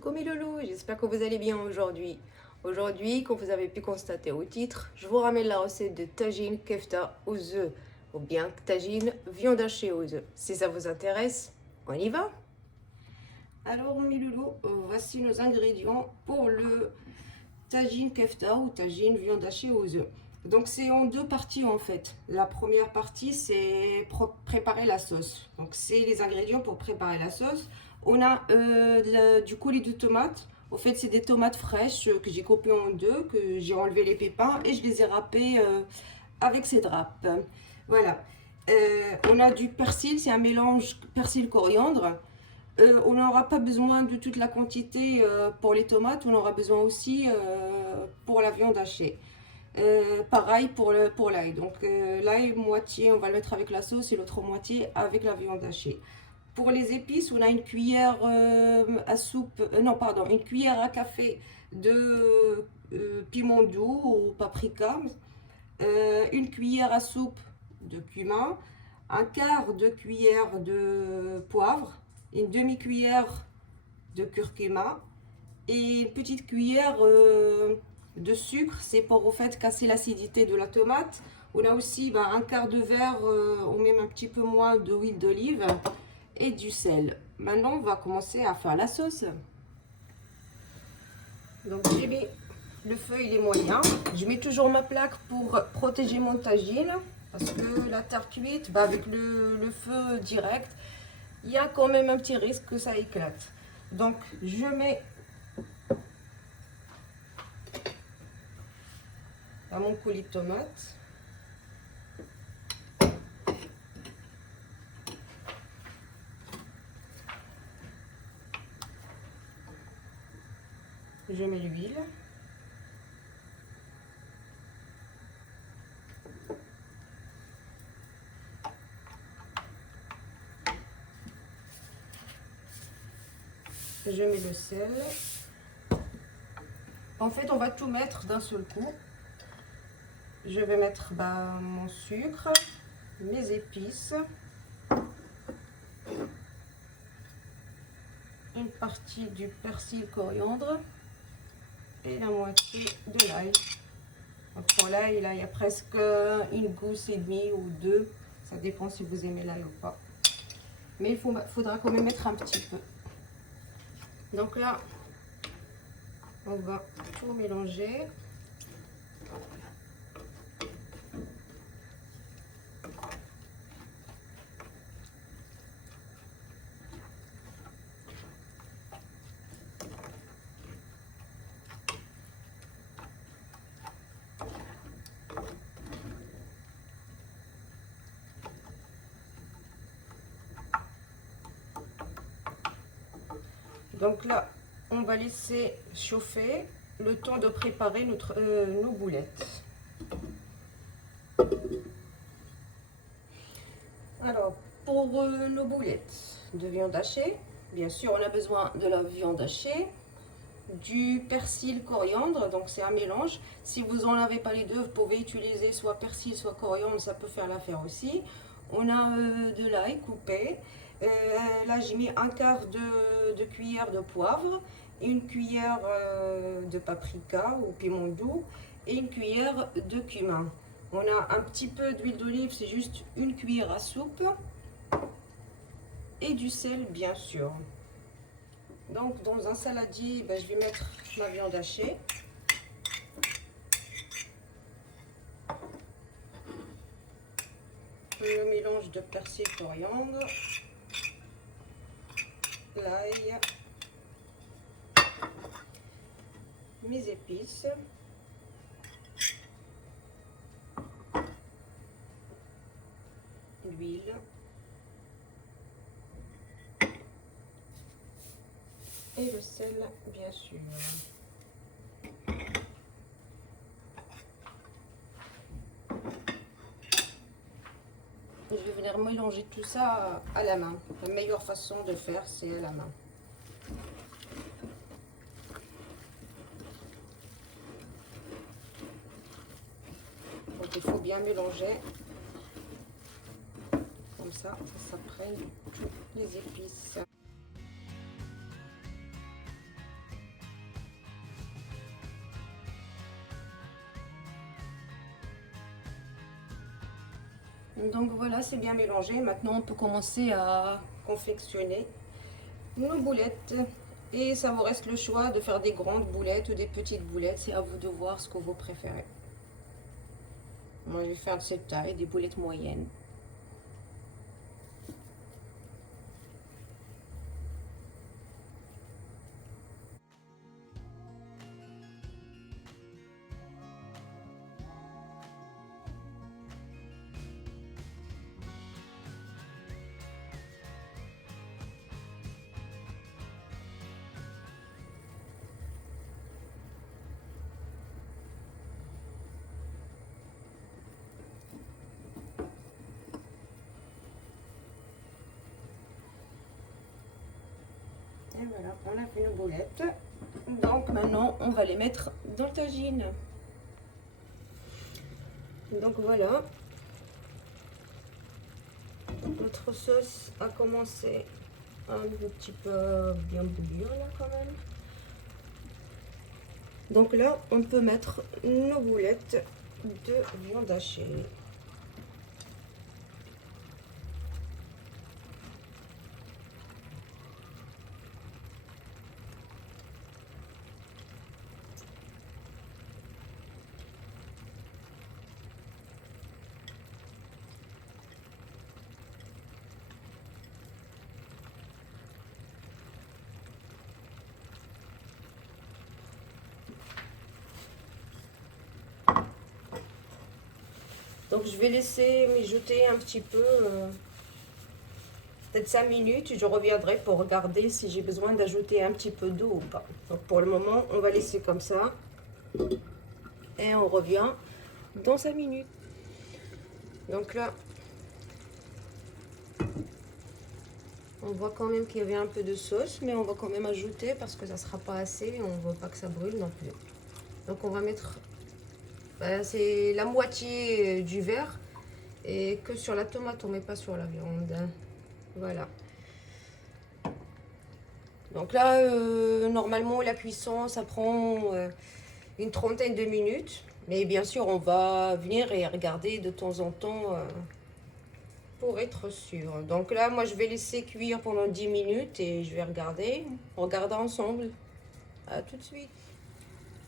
Coucou mes loulous, j'espère que vous allez bien aujourd'hui. Aujourd'hui, comme vous avez pu constater au titre, je vous ramène la recette de tagine kefta aux œufs, ou bien tagine viande hachée aux œufs. Si ça vous intéresse, on y va. Alors mes loulous, voici nos ingrédients pour le tagine kefta ou tagine viande hachée aux œufs. Donc c'est en deux parties en fait. La première partie c'est préparer la sauce. Donc c'est les ingrédients pour préparer la sauce. On a du coulis de tomates. En fait c'est des tomates fraîches que j'ai coupées en deux, que j'ai enlevé les pépins et je les ai râpées avec ces drapes. Voilà. On a du persil, c'est un mélange persil-coriandre. On n'aura pas besoin de toute la quantité pour les tomates, on aura besoin aussi pour la viande hachée. Pareil pour l'ail. Donc l'ail, moitié, on va le mettre avec la sauce et l'autre moitié avec la viande hachée. Pour les épices, on a une cuillère à soupe, non pardon, une cuillère à café de piment doux ou paprika, une cuillère à soupe de cumin, un quart de cuillère de poivre, une demi-cuillère de curcuma et une petite cuillère de sucre. C'est pour au fait casser l'acidité de la tomate. On a aussi un quart de verre ou même un petit peu moins d'huile d'olive et du sel. Maintenant on va commencer à faire la sauce. Donc j'ai mis le feu, il est moyen. Je mets toujours ma plaque pour protéger mon tagine parce que la terre cuite, avec le feu direct, il y a quand même un petit risque que ça éclate. Donc je mets à mon coulis de tomate. Je mets l'huile. Je mets le sel. En fait, on va tout mettre d'un seul coup. Je vais mettre mon sucre, mes épices, une partie du persil coriandre et la moitié de l'ail. Donc pour l'ail, là, il y a presque une gousse et demie ou deux. Ça dépend si vous aimez l'ail ou pas. Mais il faudra quand même mettre un petit peu. Donc là, on va tout mélanger. Donc là, on va laisser chauffer le temps de préparer nos boulettes. Alors, pour nos boulettes de viande hachée, bien sûr, on a besoin de la viande hachée, du persil coriandre, donc c'est un mélange. Si vous n'en avez pas les deux, vous pouvez utiliser soit persil, soit coriandre, ça peut faire l'affaire aussi. On a de l'ail coupé. Là, j'ai mis un quart de cuillère de poivre, une cuillère de paprika ou piment doux et une cuillère de cumin. On a un petit peu d'huile d'olive, c'est juste une cuillère à soupe et du sel bien sûr. Donc dans un saladier, je vais mettre ma viande hachée. Le mélange de persil coriandre, l'ail, mes épices, l'huile, et le sel, bien sûr. Je vais venir mélanger tout ça à la main. La meilleure façon de faire, c'est à la main. Donc il faut bien mélanger. Comme ça prenne toutes les épices. Donc voilà, c'est bien mélangé. Maintenant, on peut commencer à confectionner nos boulettes. Et ça vous reste le choix de faire des grandes boulettes ou des petites boulettes. C'est à vous de voir ce que vous préférez. Moi, je vais faire de cette taille, des boulettes moyennes. Et voilà, on a fait nos boulettes. Donc maintenant, on va les mettre dans le tagine. Donc voilà, notre sauce a commencé un petit peu bien bouillir là quand même. Donc là, on peut mettre nos boulettes de viande hachée. Donc je vais laisser mijoter un petit peu, peut-être 5 minutes. Je reviendrai pour regarder si j'ai besoin d'ajouter un petit peu d'eau ou pas. Donc pour le moment, on va laisser comme ça. Et on revient dans 5 minutes. Donc là, on voit quand même qu'il y avait un peu de sauce, mais on va quand même ajouter parce que ça ne sera pas assez. On ne veut pas que ça brûle non plus. Donc on va mettre, c'est la moitié du verre. Et que sur la tomate, on ne met pas sur la viande. Voilà. Donc là, normalement, la cuisson, ça prend une trentaine de minutes. Mais bien sûr, on va venir et regarder de temps en temps pour être sûr. Donc là, moi, je vais laisser cuire pendant 10 minutes et je vais regarder. On regarde ensemble. À tout de suite.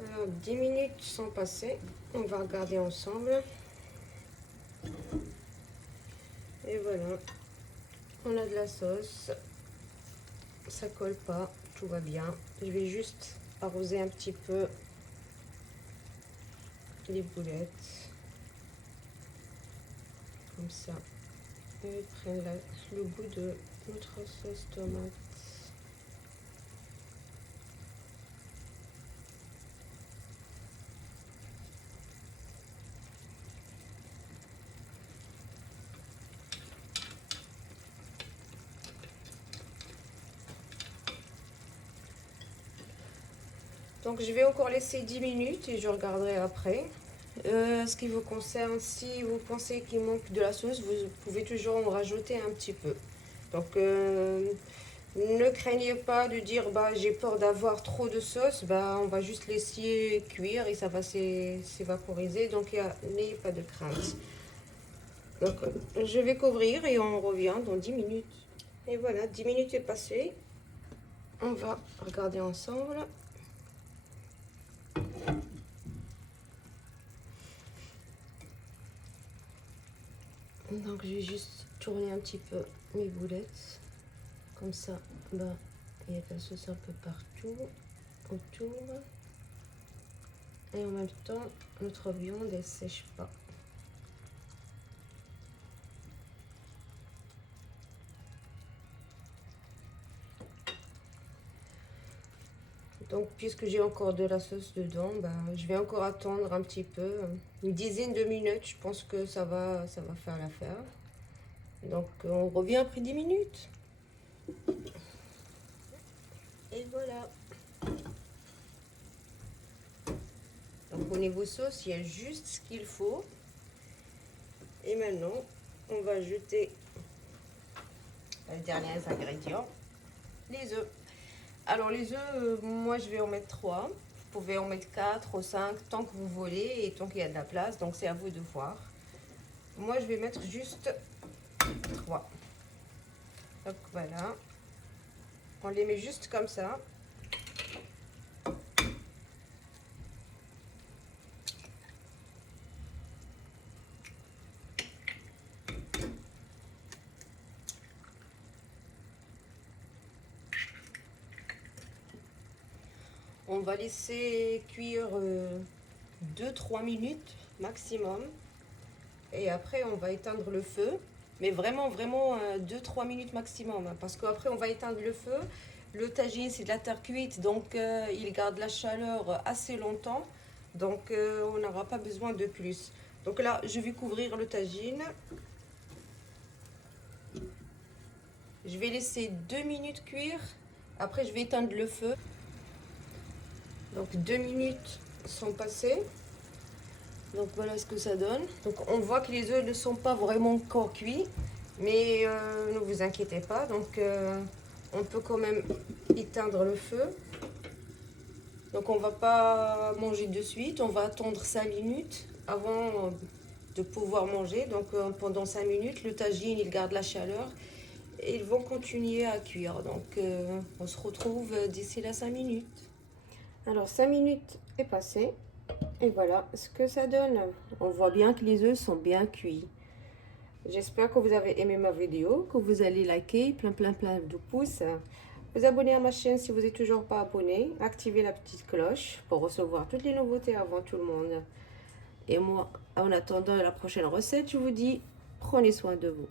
Alors, 10 minutes sont passées. On va regarder ensemble. Et voilà. On a de la sauce. Ça colle pas. Tout va bien. Je vais juste arroser un petit peu les boulettes. Comme ça. Et prennent le goût de notre sauce tomate. Donc je vais encore laisser 10 minutes et je regarderai après. Ce qui vous concerne, si vous pensez qu'il manque de la sauce, vous pouvez toujours en rajouter un petit peu. Donc ne craignez pas de dire bah j'ai peur d'avoir trop de sauce, bah on va juste laisser cuire et ça va s'évaporiser, donc n'ayez pas de crainte. Donc je vais couvrir et on revient dans 10 minutes. Et voilà, 10 minutes est passé. On va regarder ensemble. Donc je vais juste tourner un petit peu mes boulettes. Comme ça, bah, il y a de la sauce un peu partout, autour. Et en même temps, notre viande, elle sèche pas. Donc, puisque j'ai encore de la sauce dedans, bah, je vais encore attendre un petit peu, une dizaine de minutes. Je pense que ça va faire l'affaire. Donc, on revient après 10 minutes. Et voilà. Donc, au niveau sauce, il y a juste ce qu'il faut. Et maintenant, on va ajouter les derniers ingrédients, les œufs. Alors les œufs, moi je vais en mettre 3. Vous pouvez en mettre 4 ou 5 tant que vous voulez et tant qu'il y a de la place. Donc c'est à vous de voir. Moi je vais mettre juste 3. Donc voilà. On les met juste comme ça. On va laisser cuire 2-3 minutes maximum. Et après, on va éteindre le feu. Mais vraiment 2-3 minutes maximum. Parce qu'après, on va éteindre le feu. Le tagine, c'est de la terre cuite. Donc, il garde la chaleur assez longtemps. Donc, on n'aura pas besoin de plus. Donc là, je vais couvrir le tagine. Je vais laisser 2 minutes cuire. Après, je vais éteindre le feu. Donc 2 minutes sont passées. Donc voilà ce que ça donne. Donc on voit que les œufs ne sont pas vraiment encore cuits. Mais ne vous inquiétez pas. Donc on peut quand même éteindre le feu. Donc on va pas manger de suite. On va attendre 5 minutes avant de pouvoir manger. Donc pendant 5 minutes, le tagine il garde la chaleur. Et ils vont continuer à cuire. Donc on se retrouve d'ici là 5 minutes. Alors 5 minutes est passé et voilà ce que ça donne. On voit bien que les œufs sont bien cuits. J'espère que vous avez aimé ma vidéo, que vous allez liker, plein de pouces. Vous abonner à ma chaîne si vous n'êtes toujours pas abonné. Activez la petite cloche pour recevoir toutes les nouveautés avant tout le monde. Et moi, en attendant la prochaine recette, je vous dis, prenez soin de vous.